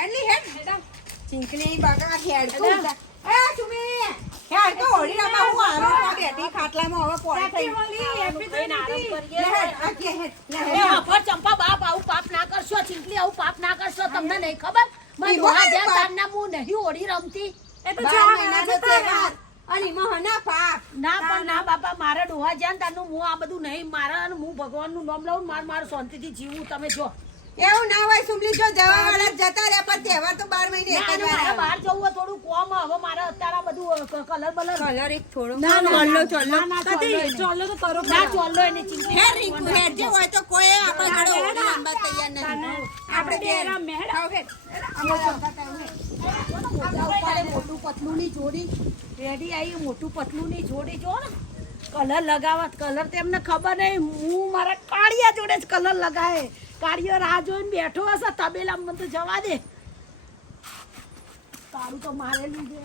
હેડલી હેડ ચીંકલી બગા હેડ તો એ સુમી હેડ તો ઓડી રામા હું આરો બેઠી ખાટલામાં હવે પોડી થઈ ચંપા બાપ આવું પાપ ના કરશો ચીંકલી આવું પાપ ના કરશો તમને નહીં ખબર મારી ડોહા જ્યાં તારના હું નહીં ઓડી રમતી એ તો 4 મહિનાનો તહેવાર અને મહના પાપ ના પણ ના બાપા મારા ડોહા જ્યાં તારનું હું આ બધું નહીં મારા અને હું ભગવાનનું નામ લઉં માર શાંતિથી જીવું તમે જો એવું ના હોય સુમલી જો જવા વાળા જતા રે પણ તહેવાર તો 12 મહિને એક જ વાર મારે બહાર જવું હોય થોડું કોમ હવે મારે અત્યારે બધું કલર કલર એક થોડો ના ચોલ્લો ચોલ્લો તો કરો ના ચોલ્લો એને ચીંકલી હે રીકુ હે જે હોય તો કોઈ આપણે ઘડો ઓડી લંબા તૈયાર નહીં આપણે બે ખાવ હે મોટું પતલું ની જોડી રેડી આવી મોટું પતલું ની જોડી જો ને કલર લગાવત કલર તેમને ખબર નહીં હું મારા કાળિયા જોડે જ કલર લગાવે કાળિયો રાહ જોઈને બેઠો હશે તબેલા મને તો જવા દે તારું તો મારેલું છે